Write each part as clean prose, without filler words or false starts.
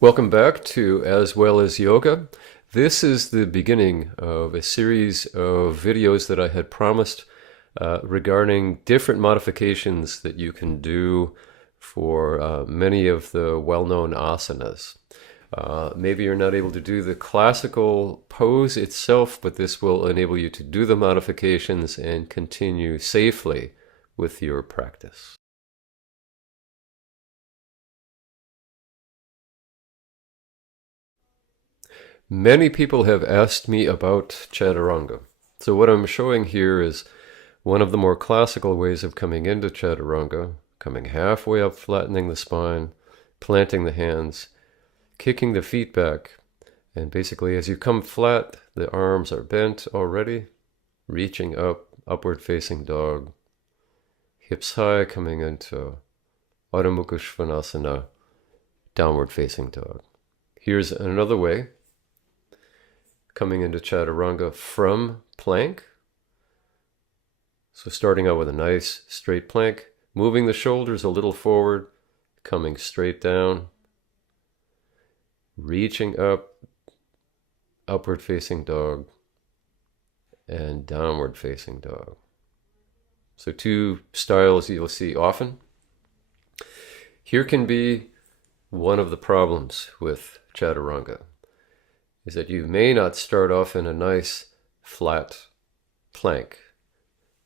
Welcome back to As Well as Yoga. This is the beginning of a series of videos that I had promised regarding different modifications that you can do for many of the well-known asanas. Maybe you're not able to do the classical pose itself, but this will enable you to do the modifications and continue safely with your practice. Many people have asked me about Chaturanga. So what I'm showing here is one of the more classical ways of coming into Chaturanga, coming halfway up, flattening the spine, planting the hands, kicking the feet back, and basically as you come flat, the arms are bent already, reaching up, upward facing dog, hips high, coming into Adho Mukha Svanasana, downward facing dog. Here's another way, coming into Chaturanga from plank. So starting out with a nice straight plank, moving the shoulders a little forward, coming straight down, reaching up, upward facing dog, and downward facing dog. So two styles you'll see often. Here can be one of the problems with Chaturanga, is that you may not start off in a nice flat plank.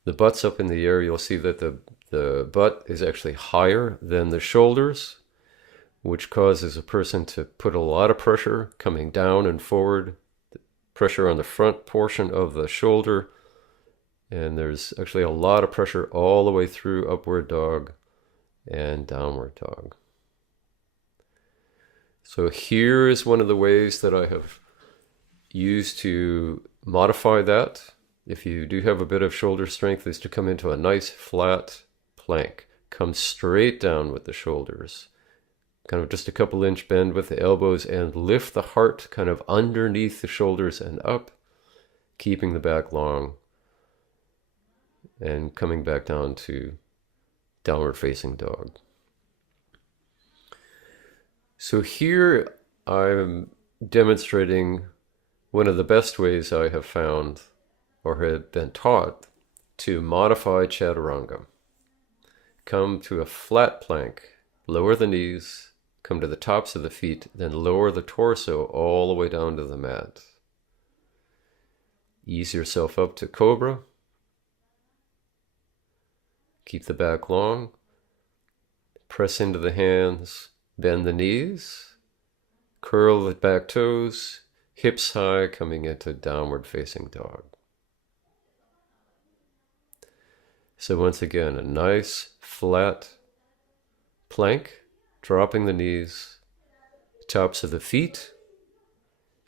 The butt's up in the air. You'll see that the butt is actually higher than the shoulders, which causes a person to put a lot of pressure coming down and forward, pressure on the front portion of the shoulder, and there's actually a lot of pressure all the way through upward dog and downward dog. So here is one of the ways that I have used to modify that, if you do have a bit of shoulder strength, is to come into a nice flat plank. Come straight down with the shoulders, kind of just a couple inch bend with the elbows, and lift the heart kind of underneath the shoulders and up, keeping the back long, and coming back down to downward facing dog. So here I'm demonstrating one of the best ways I have found or have been taught to modify Chaturanga. Come to a flat plank, lower the knees, come to the tops of the feet, then lower the torso all the way down to the mat. Ease yourself up to Cobra. Keep the back long. Press into the hands, bend the knees, curl the back toes, hips high, coming into downward facing dog. So once again, a nice flat plank, dropping the knees, tops of the feet,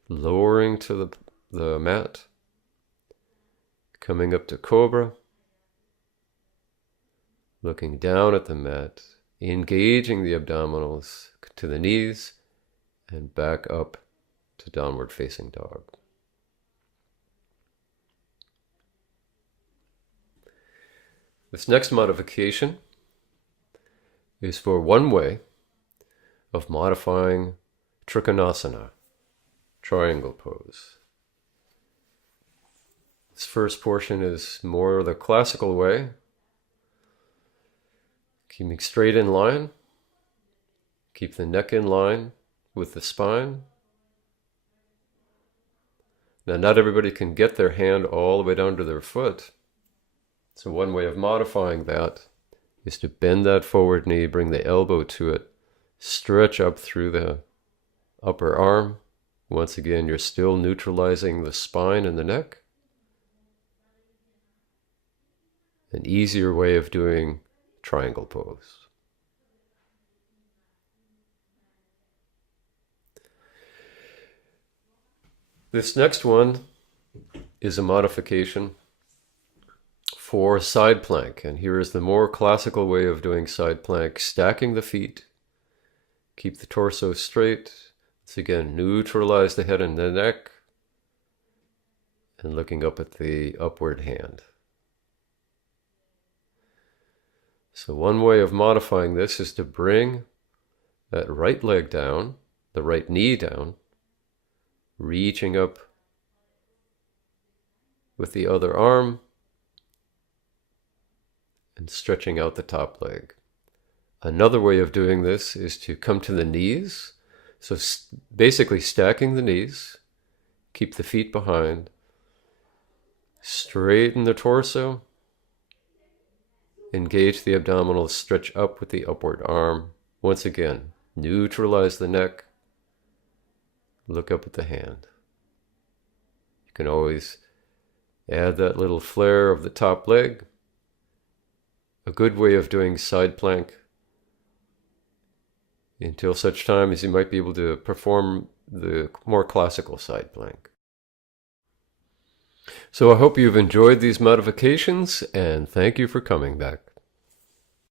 lowering to the mat, coming up to Cobra, looking down at the mat, engaging the abdominals to the knees, and back up to downward facing dog. This next modification is for one way of modifying Trikonasana, triangle pose. This first portion is more the classical way, keeping straight in line, keep the neck in line with the spine. Now, not everybody can get their hand all the way down to their foot. So one way of modifying that is to bend that forward knee, bring the elbow to it, stretch up through the upper arm. Once again, you're still neutralizing the spine and the neck. An easier way of doing triangle pose. This next one is a modification for side plank, and here is the more classical way of doing side plank, stacking the feet, keep the torso straight. Once again, neutralize the head and the neck, and looking up at the upward hand. So one way of modifying this is to bring that right leg down, the right knee down, reaching up with the other arm and stretching out the top leg. Another way of doing this is to come to the knees. So basically stacking the knees, keep the feet behind, straighten the torso, engage the abdominals, stretch up with the upward arm. Once again, neutralize the neck, look up at the hand. You can always add that little flare of the top leg. A good way of doing side plank until such time as you might be able to perform the more classical side plank. So I hope you've enjoyed these modifications, and thank you for coming back.